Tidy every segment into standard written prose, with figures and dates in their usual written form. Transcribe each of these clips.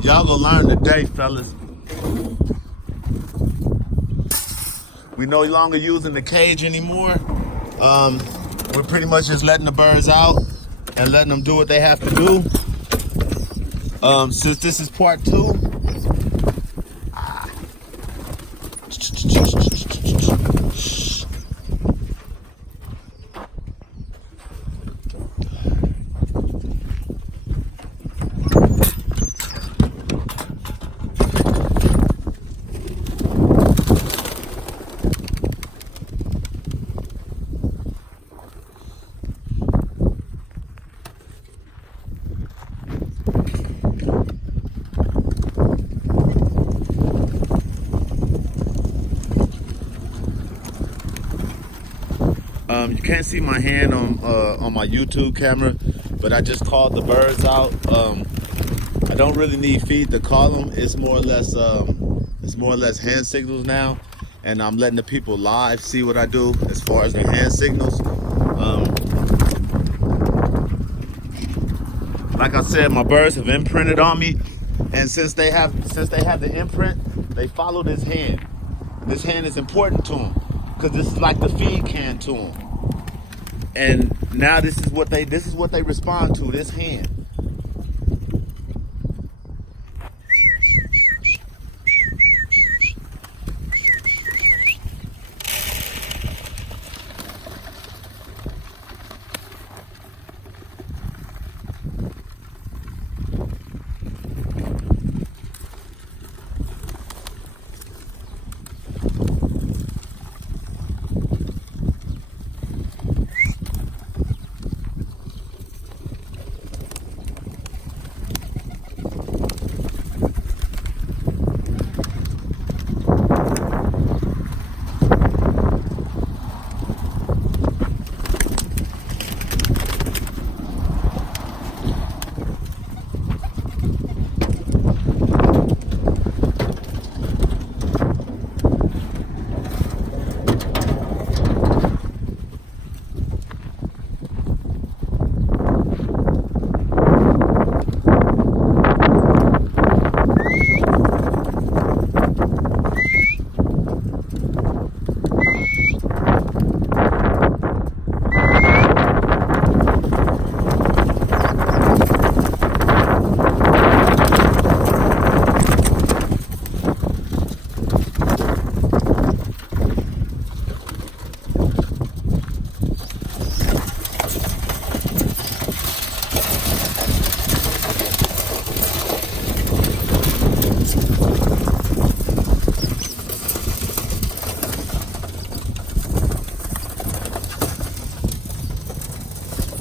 Y'all gonna learn today, fellas. We no longer using the cage anymore. We're pretty much just letting the birds out and letting them do what they have to do. Since this is part 2, you can't see my hand on my YouTube camera, but I just called the birds out. I don't really need feed to call them. It's more or less hand signals now, and I'm letting the people live see what I do as far as the hand signals. Like I said, my birds have imprinted on me, and since they have the imprint, they follow this hand. This hand is important to them because this is like the feed can to them. And now this is what they respond to, this hand.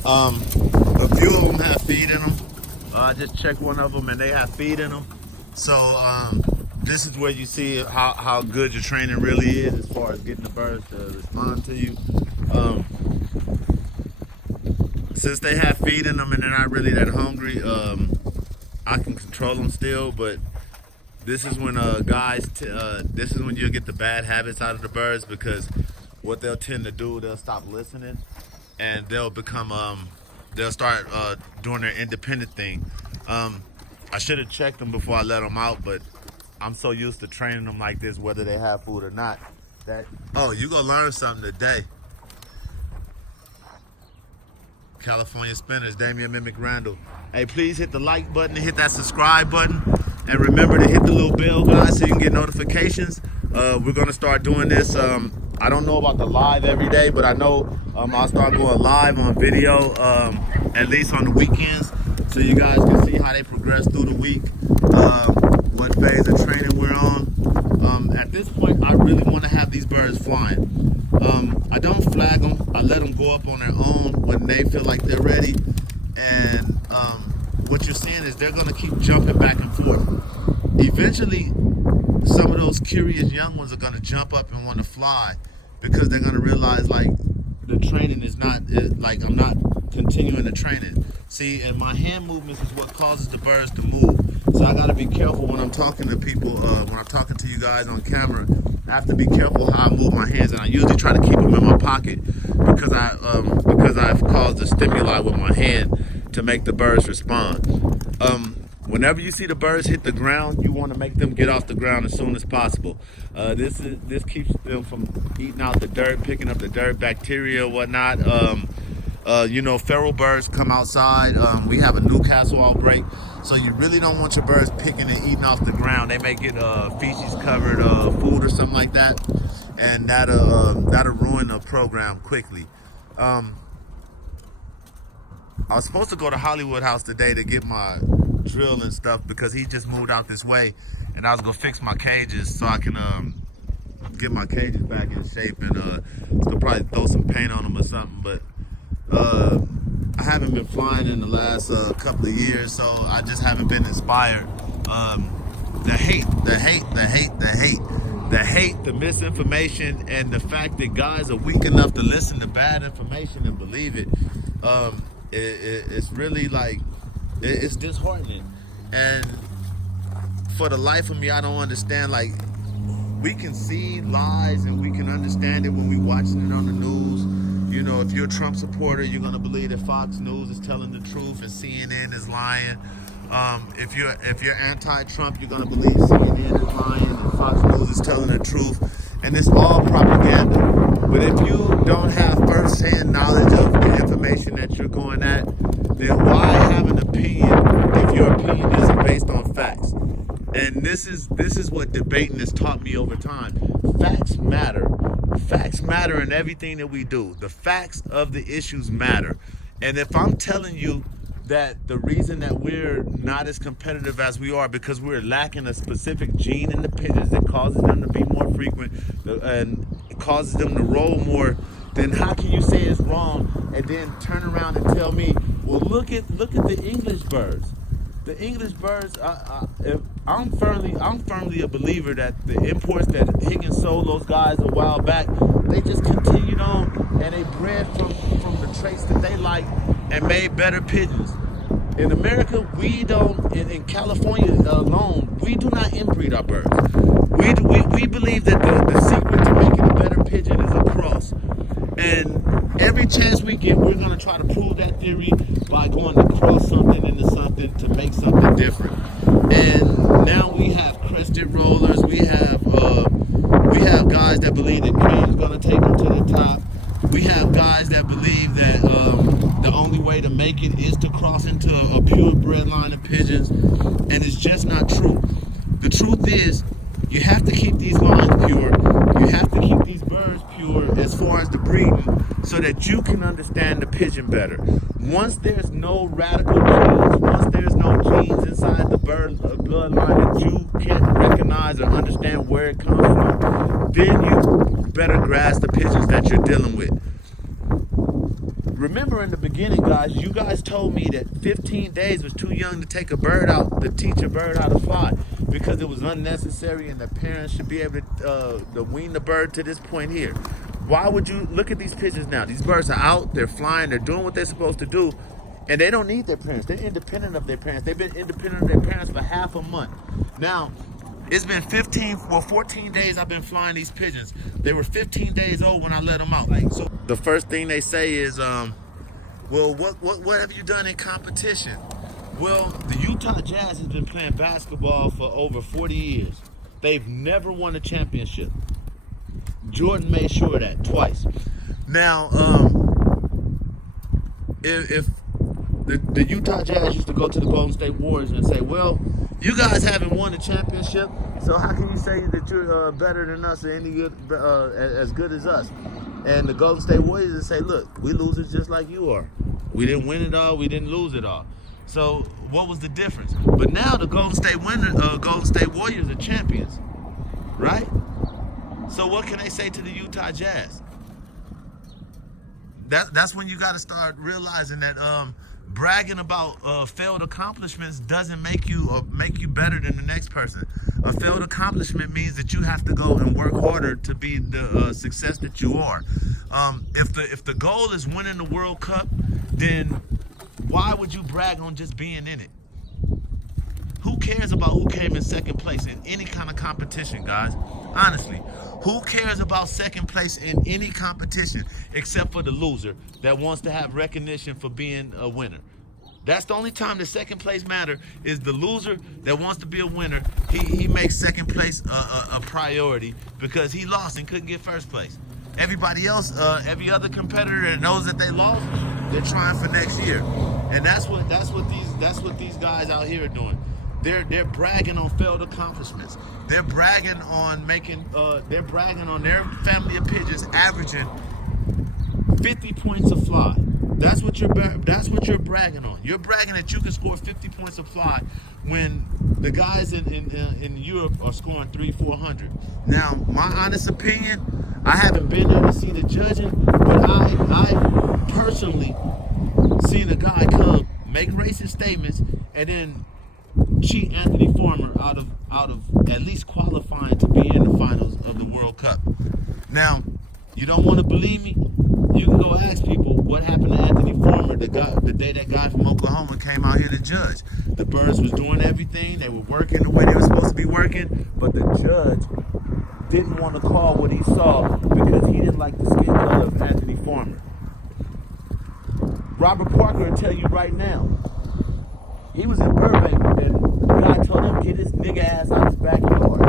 A few of them have feed in them. I just checked one of them and they have feed in them. So this is where you see how good your training really is as far as getting the birds to respond to you. Since they have feed in them and they're not really that hungry, I can control them still, but this is when this is when you'll get the bad habits out of the birds, because what they'll tend to do, they'll stop listening and they'll become they'll start doing their independent thing. I should have checked them before I let them out, but I'm so used to training them like this, whether they have food or not, that, oh, you gonna learn something today. California Spinners, Damian Mimic Randall. Hey, please hit the like button and hit that subscribe button. And remember to hit the little bell, guys, so you can get notifications. We're gonna start doing this. I don't know about the live every day, but I know I'll start going live on video, at least on the weekends, so you guys can see how they progress through the week, what phase of training we're on. At this point, I really want to have these birds flying. I don't flag them. I let them go up on their own when they feel like they're ready. And what you're seeing is they're going to keep jumping back and forth. Eventually, some of those curious young ones are going to jump up and want to fly, because they're going to realize, like, the training is not, like, I'm not continuing the training. See, and my hand movements is what causes the birds to move. So I got to be careful when I'm talking to people, when I'm talking to you guys on camera. I have to be careful how I move my hands, and I usually try to keep them in my pocket because I've caused a stimuli with my hand to make the birds respond. Whenever you see the birds hit the ground, you want to make them get off the ground as soon as possible. This keeps them from eating out the dirt, picking up the dirt, bacteria, whatnot. You know, feral birds come outside. We have a Newcastle outbreak, so you really don't want your birds picking and eating off the ground. They may get feces covered food or something like that, and that'll ruin the program quickly. I was supposed to go to Hollywood House today to get my drill and stuff because he just moved out this way, and I was gonna fix my cages so I can get my cages back in shape, and so probably throw some paint on them or something. But I haven't been flying in the last couple of years, so I just haven't been inspired. The hate, the misinformation, and the fact that guys are weak enough to listen to bad information and believe it. It's really like, it's disheartening. And for the life of me, I don't understand. Like, we can see lies and we can understand it when we're watching it on the news. You know, if you're a Trump supporter, you're gonna believe that Fox News is telling the truth and CNN is lying. If you're anti-Trump, you're gonna believe CNN is lying and Fox News is telling the truth, and it's all propaganda. But if you don't have first-hand knowledge of the information that you're going at, then why have an opinion if your opinion isn't based on facts? And this is what debating has taught me over time. Facts matter. Facts matter in everything that we do. The facts of the issues matter. And if I'm telling you that the reason that we're not as competitive as we are because we're lacking a specific gene in the pigeons that causes them to be more frequent and it causes them to roll more, then how can you say it's wrong and then turn around and tell me, well, look at the English birds. The English birds, I'm firmly a believer that the imports that Higgins sold those guys a while back, they just continued on and they bred from the traits that they like and made better pigeons. In America, we don't, in California alone, we do not inbreed our birds. We believe that the secret to making a better pigeon is a cross. And every chance we get, we're going to try to prove that theory by going to cross something into something to make something different. And now we have crested rollers. We have guys that believe that cream's going to take them to the top. We have guys that believe that the only way to make it is to cross into a purebred line of pigeons, and it's just not true. The truth is, you have to keep these lines pure. You have to keep these birds pure as far as the breeding, so that you can understand the pigeon better. Once there's no radical genes, once there's no genes inside the bird bloodline that you can't recognize or understand where it comes from, then you better grasp the pigeons that you're dealing with. Remember in the beginning, guys, you guys told me that 15 days was too young to take a bird out, to teach a bird how to fly, because it was unnecessary and the parents should be able to wean the bird to this point here. Why would you look at these pigeons now? These birds are out, they're flying, they're doing what they're supposed to do, and they don't need their parents. They're independent of their parents. They've been independent of their parents for half a month. Now, it's been 14 days I've been flying these pigeons. They were 15 days old when I let them out. Like, so the first thing they say is, well, what have you done in competition? Well, the Utah Jazz has been playing basketball for over 40 years. They've never won a championship. Jordan made sure of that twice. Now, if the Utah Jazz used to go to the Golden State Warriors and say, well, you guys haven't won a championship, so how can you say that you're better than us or any good, as good as us? And the Golden State Warriors would say, look, we losers just like you are. We didn't win it all, we didn't lose it all. So what was the difference? But now the Golden State Warriors are champions, right? So what can they say to the Utah Jazz? That's when you got to start realizing that bragging about failed accomplishments doesn't make you better than the next person. A failed accomplishment means that you have to go and work harder to be the success that you are. If the goal is winning the World Cup, then why would you brag on just being in it? Who cares about who came in second place in any kind of competition, guys? Honestly, who cares about second place in any competition except for the loser that wants to have recognition for being a winner? That's the only time the second place matter. Is the loser that wants to be a winner, he makes second place a priority because he lost and couldn't get first place. Everybody else, every other competitor that knows that they lost, they're trying for next year. And that's what these guys out here are doing. They're bragging on failed accomplishments. They're bragging on they're bragging on their family of pigeons averaging 50 points a fly. That's what you're bragging on. You're bragging that you can score 50 points a fly when the guys in Europe are scoring 300-400. Now, my honest opinion, I haven't been there to see the judging, but I personally seen a guy come make racist statements and then cheat Anthony Farmer out of at least qualifying to be in the finals of the World Cup. Now, you don't want to believe me? You can go ask people what happened to Anthony Farmer the day that guy from Oklahoma came out here to judge. The birds was doing everything. They were working the way they were supposed to be working, but the judge didn't want to call what he saw because he didn't like the skin color of Anthony Farmer. Robert Parker will tell you right now, he was in Burbank and the guy told him, get his nigga ass out his backyard.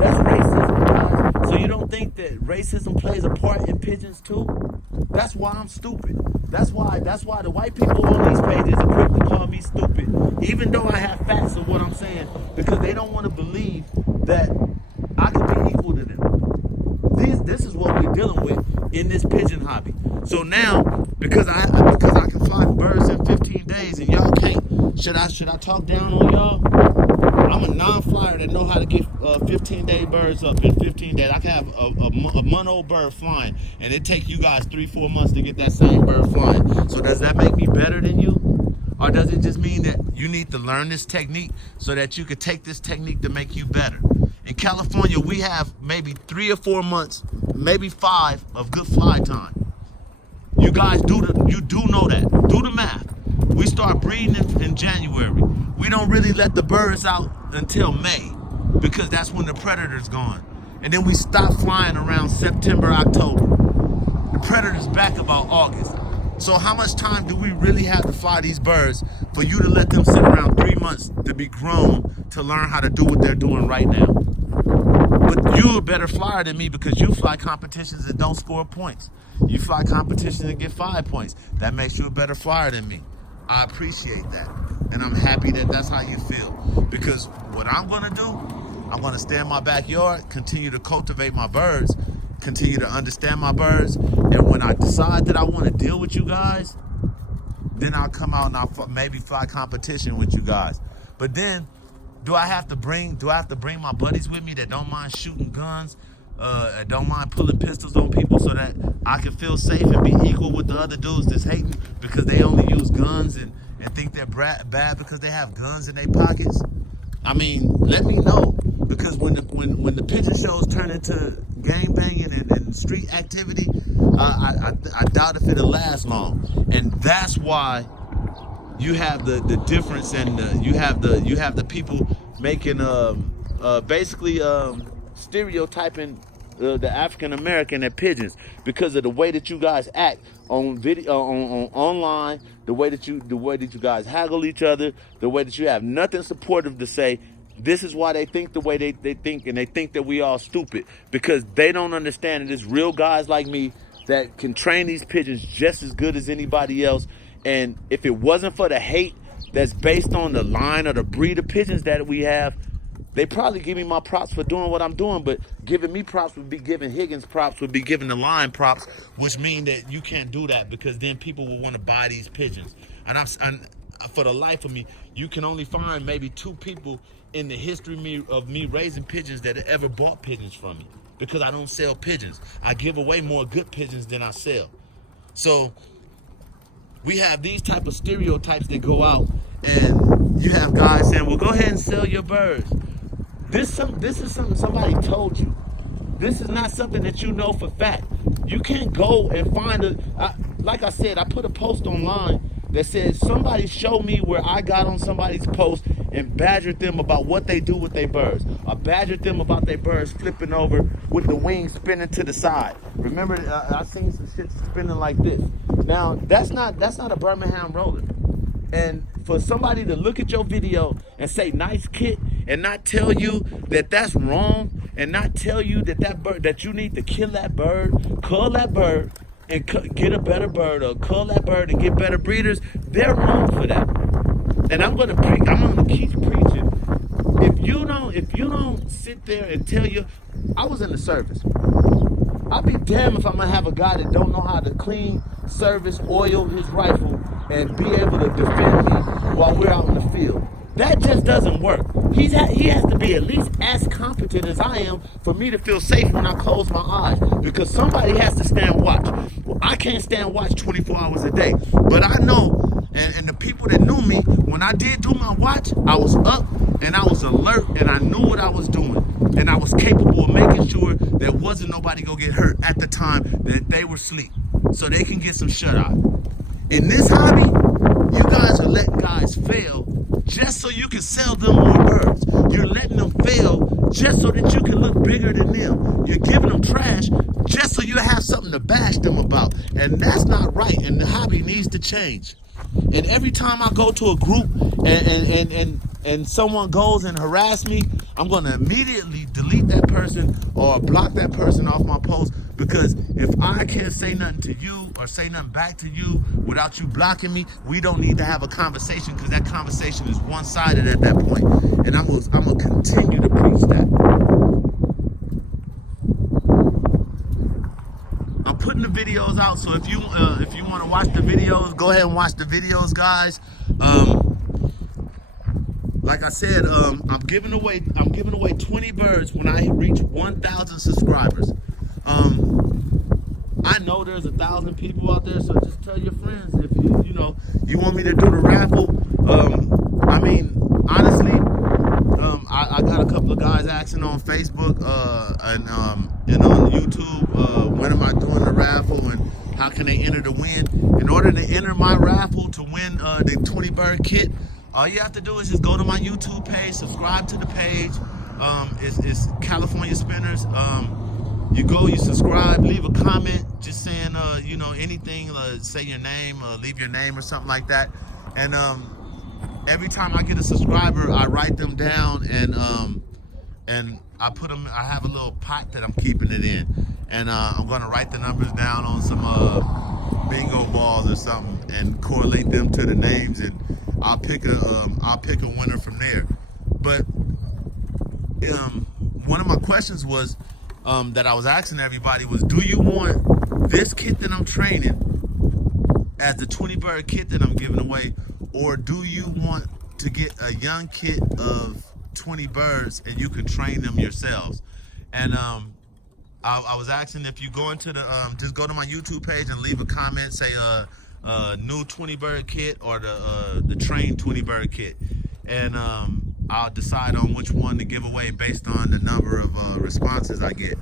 That's racism, guys. So you don't think that racism plays a part in pigeons too? That's why I'm stupid. That's why the white people on these pages are quick to call me stupid, even though I have facts of what I'm saying, because they don't want to believe that I could be equal to them. This is what we're dealing with in this pigeon hobby. So now, because I can fly birds in 15 days and y'all can't, should I talk down on y'all? I'm a non-flyer that know how to get 15-day birds up in 15 days. I can have a month-old bird flying, and it take you guys 3-4 months to get that same bird flying. So does that make me better than you? Or does it just mean that you need to learn this technique so that you could take this technique to make you better? In California, we have maybe 3 or 4 months, maybe 5 of good fly time. You guys you do know that. Do the math. We start breeding in January. We don't really let the birds out until May because that's when the predator's gone. And then we stop flying around September, October. The predator's back about August. So how much time do we really have to fly these birds for you to let them sit around 3 months to be grown to learn how to do what they're doing right now? But you're a better flyer than me because you fly competitions that don't score points. You fly competitions that get 5 points. That makes you a better flyer than me. I appreciate that. And I'm happy that that's how you feel. Because what I'm going to do, I'm going to stay in my backyard, continue to cultivate my birds, continue to understand my birds. And when I decide that I want to deal with you guys, then I'll come out and I'll maybe fly competition with you guys. But then, do I have to bring my buddies with me that don't mind shooting guns, don't mind pulling pistols on people so that I can feel safe and be equal with the other dudes that's hating because they only use guns and think they're bad because they have guns in their pockets? I mean, let me know, because when the pigeon shows turn into gang banging and street activity, I doubt if it'll last long. And that's why you have the difference, and you have the people making basically stereotyping the African American at pigeons because of the way that you guys act on video, on online, the way that you guys haggle each other, the way that you have nothing supportive to say. This is why they think the way they think, and they think that we all stupid because they don't understand that it's real guys like me that can train these pigeons just as good as anybody else. And if it wasn't for the hate that's based on the line or the breed of pigeons that we have, they probably give me my props for doing what I'm doing, but giving me props would be giving Higgins props, would be giving the line props, which mean that you can't do that because then people will want to buy these pigeons. And for the life of me, you can only find maybe 2 people in the history of me raising pigeons that have ever bought pigeons from me because I don't sell pigeons. I give away more good pigeons than I sell. So we have these type of stereotypes that go out, and you have guys saying, well, go ahead and sell your birds. This is something somebody told you. This is not something that you know for fact. You can't go and find like I said, I put a post online that says somebody show me where I got on somebody's post and badgered them about what they do with their birds. Or badgered them about their birds flipping over with the wings spinning to the side. Remember, I seen some shit spinning like this. Now, that's not a Birmingham Roller. And for somebody to look at your video and say nice kit and not tell you that that's wrong, and not tell you that that bird, that you need to kill that bird, cull that bird, and get a better bird, or cull that bird and get better breeders, they're wrong for that. And I'm gonna keep preaching. If you don't sit there and tell you, I was in the service. I'll be damned if I'm gonna have a guy that don't know how to clean, service, oil his rifle, and be able to defend me while we're out in the field. That just doesn't work. He has to be at least as competent as I am for me to feel safe when I close my eyes, because somebody has to stand watch. Well, I can't stand watch 24 hours a day, but I know, and the people that knew me, when I did do my watch, I was up and I was alert and I knew what I was doing, and I was capable of making sure there wasn't nobody gonna get hurt at the time that they were asleep, so they can get some shut eye. In this hobby, you guys are letting guys fail just so you can sell them more birds. You're letting them fail just so that you can look bigger than them. You're giving them trash just so you have something to bash them about. And that's not right, and the hobby needs to change. And every time I go to a group and someone goes and harass me, I'm going to immediately delete that person or block that person off my post, because if I can't say nothing to you or say nothing back to you without you blocking me, we don't need to have a conversation, because that conversation is one-sided at that point. And I'm going to continue to preach that. I'm putting the videos out, so if you want to watch the videos, go ahead and watch the videos, guys. Like I said, I'm giving away 20 birds when I reach 1,000 subscribers. I know there's 1,000 people out there, so just tell your friends if you want me to do the raffle. I mean, honestly, I got a couple of guys asking on Facebook and on YouTube, when am I doing the raffle and how can they enter to win? In order to enter my raffle to win the 20 bird kit, all you have to do is just go to my YouTube page, subscribe to the page. It's CaliSpinners. You subscribe, leave a comment, just saying anything, say your name, leave your name or something like that. And every time I get a subscriber, I write them down, and I put them. I have a little pot that I'm keeping it in, and I'm gonna write the numbers down on some bingo balls or something and correlate them to the names, and I'll pick a winner from there. But one of my questions was that I was asking everybody was, do you want this kit that I'm training as the 20 bird kit that I'm giving away, or do you want to get a young kit of 20 birds and you can train them yourselves? And I was asking if you go into the just go to my YouTube page and leave a comment, say new 20 bird kit or the trained 20 bird kit, and I'll decide on which one to give away based on the number of responses I get.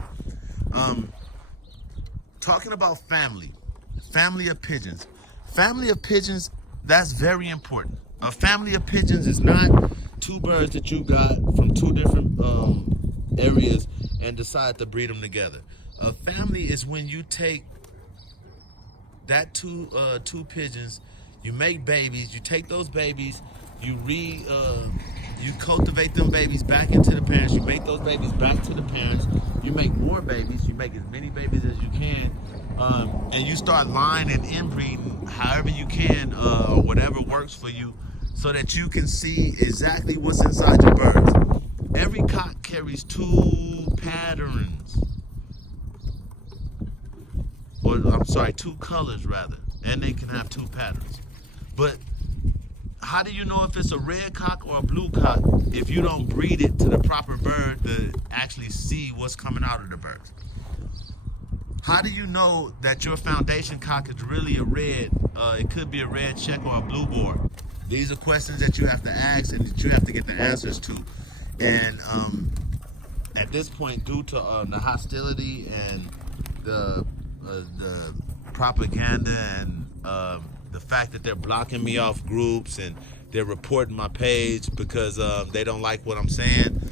Talking about family of pigeons. Family of pigeons, that's very important. A family of pigeons is not two birds that you got from two different areas and decide to breed them together. A family is when you take that two pigeons, you make babies, you take those babies, you cultivate them babies back into the parents, you make those babies back to the parents, you make more babies, you make as many babies as you can, and you start line and inbreeding however you can, whatever works for you, so that you can see exactly what's inside your birds. Every cock carries two patterns, or I'm sorry, two colors rather, and they can have two patterns. But how do you know if it's a red cock or a blue cock if you don't breed it to the proper bird to actually see what's coming out of the bird? How do you know that your foundation cock is really a red? It could be a red check or a blue board. These are questions that you have to ask and that you have to get the answers to. And at this point, due to the hostility and the propaganda and the fact that they're blocking me off groups and they're reporting my page because they don't like what I'm saying,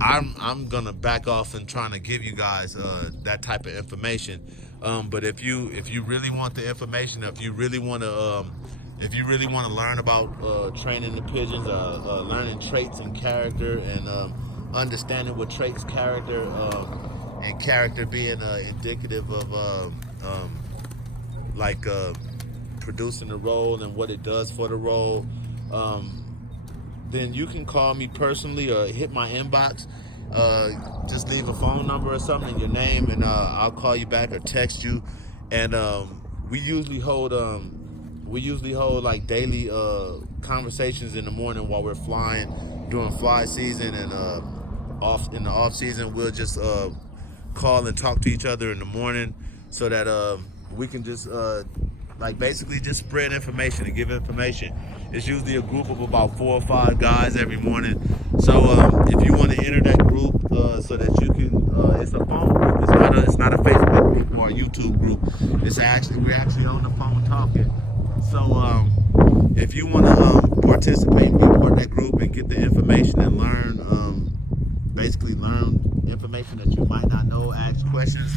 I'm gonna back off and trying to give you guys that type of information. But if you really want the information, if you really want to If you really want to learn about training the pigeons, learning traits and character, and understanding what traits, character, and character being indicative of like producing the role and what it does for the role, then you can call me personally or hit my inbox. Just leave a phone number or something and your name, and I'll call you back or text you. And we usually hold like daily conversations in the morning while we're flying during fly season, and in the off season we'll just call and talk to each other in the morning so that we can just like basically just spread information and give information. It's usually a group of about 4 or 5 guys every morning. So if you want to enter that group so that you can, it's a phone group. It's not a Facebook group or a YouTube group. We're actually on the phone talking. So if you want to participate and be part of that group and get the information and learn, basically learn information that you might not know, ask questions,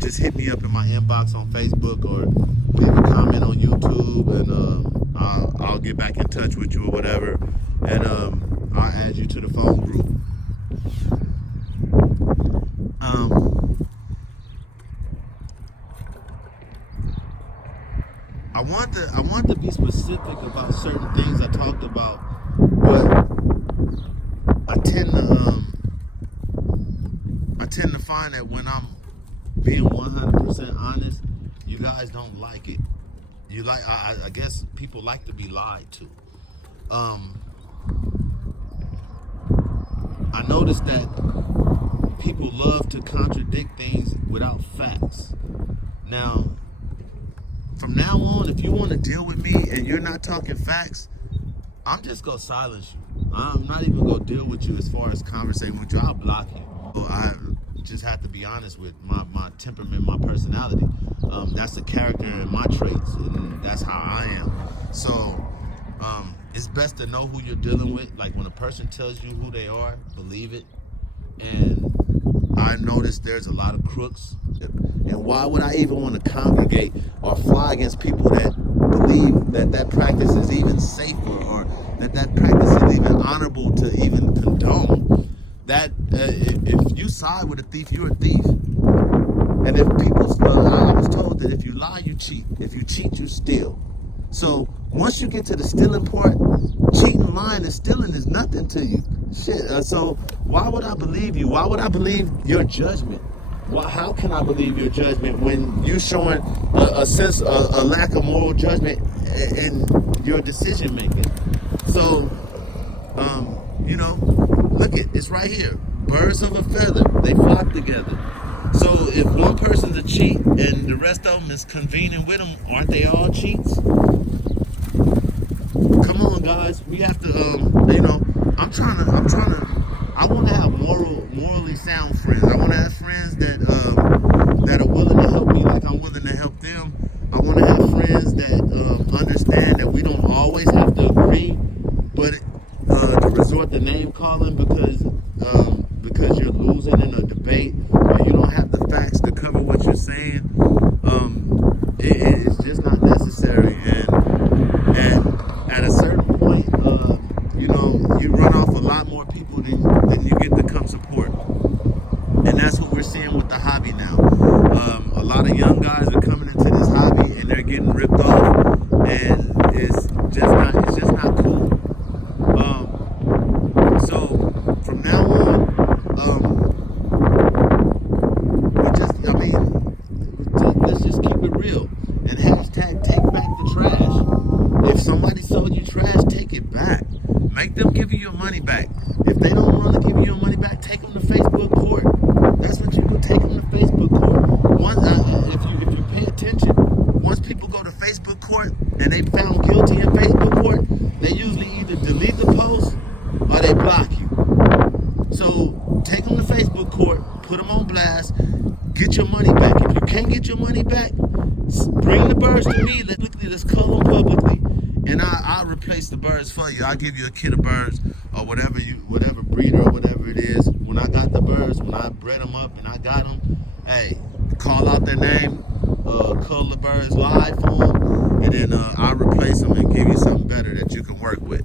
just hit me up in my inbox on Facebook or leave a comment on YouTube, and I'll get back in touch with you or whatever, and I'll add you to the phone group. I want to be specific about certain things I talked about, but I tend to find that when I'm being 100% honest, you guys don't like it. I guess people like to be lied to. I noticed that people love to contradict things without facts. Now, from now on, if you want to deal with me and you're not talking facts, I'm just gonna silence you. I'm not even gonna deal with you as far as conversating with you. I'll block you. So I just have to be honest with my temperament, my personality. That's the character and my traits, and that's how I am. So it's best to know who you're dealing with. Like when a person tells you who they are, believe it. And I noticed there's a lot of crooks. And why would I even want to congregate or fly against people that believe that practice is even safer, or that practice is even honorable to even condone? That if you side with a thief, you're a thief. And if I was told that if you lie, you cheat. If you cheat, you steal. So once you get to the stealing part, cheating, lying, and stealing is nothing to you. Shit. So why would I believe you? Why would I believe your judgment? How can I believe your judgment when you're showing a lack of moral judgment in your decision making? So, look it's right here. Birds of a feather, they flock together. So if one person's a cheat and the rest of them is convening with them, aren't they all cheats? Come on, guys. We have to, I want to have morally sound friends. I want to have friends that are willing to help me like I'm willing to help them. I want to have friends that understand that we don't always have to agree, but to resort to name calling because you're losing in a debate and you don't have the facts to cover what you're saying, it's just not necessary. And at a certain point, you run off a lot more people than you get to come support. And that's what we're seeing with the hobby now. A lot of young guys are coming into this hobby and they're getting ripped off, and it's just not cool. So from now on, let's just keep it real and hashtag take back the trash. If somebody sold you trash, take it back. Make them give you your money back. If they don't want to give you your money back, take them to Facebook court. That's what you do. Take them to Facebook court. If you pay attention, once people go to Facebook court and they found guilty in Facebook court, they usually either delete the post or they block you. So take them to Facebook court, put them on blast, get your money back. If you can't get your money back, bring the birds to me. Let's cull them publicly, and I'll replace the birds for you. I'll give you a kit of birds or whatever breeder or whatever it is. When I got the birds, when I bred them up and I got them, hey, call out their name, cull the birds live for them, and then I'll replace them and give you something better that you can work with.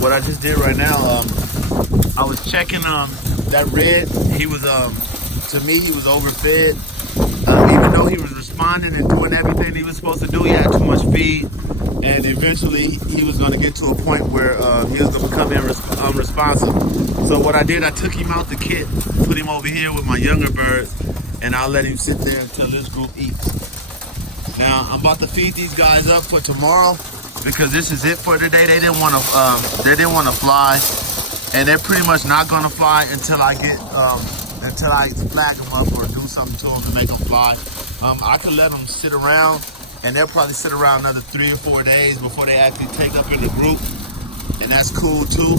What I just did right now, I was checking that red. He was to me he was overfed. Even though he was responding and doing everything he was supposed to do, he had too much feed, and eventually he was going to get to a point where he was going to become unresponsive. So what I did, I took him out the kit, put him over here with my younger birds, and I'll let him sit there until this group eats. Now I'm about to feed these guys up for tomorrow, because this is it for today. They didn't want to fly, and they're pretty much not gonna fly until I get until I flag them up or do something to them to make them fly. I could let them sit around, and they'll probably sit around another 3 or 4 days before they actually take up in the group, and that's cool too.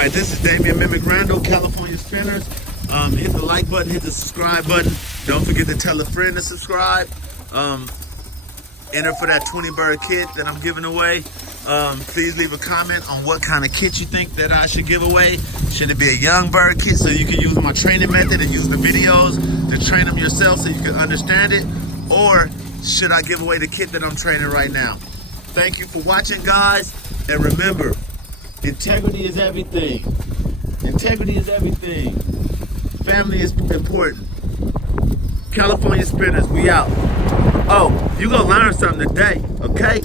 Alright, this is Damian Mimic Randall, California Spinners. Hit the like button, hit the subscribe button. Don't forget to tell a friend to subscribe. Enter for that 20 bird kit that I'm giving away. Please leave a comment on what kind of kit you think that I should give away. Should it be a young bird kit so you can use my training method and use the videos to train them yourself so you can understand it? Or should I give away the kit that I'm training right now? Thank you for watching, guys. And remember, integrity is everything. Integrity is everything. Family is important. California Spinners, we out. Oh, you gonna learn something today, okay?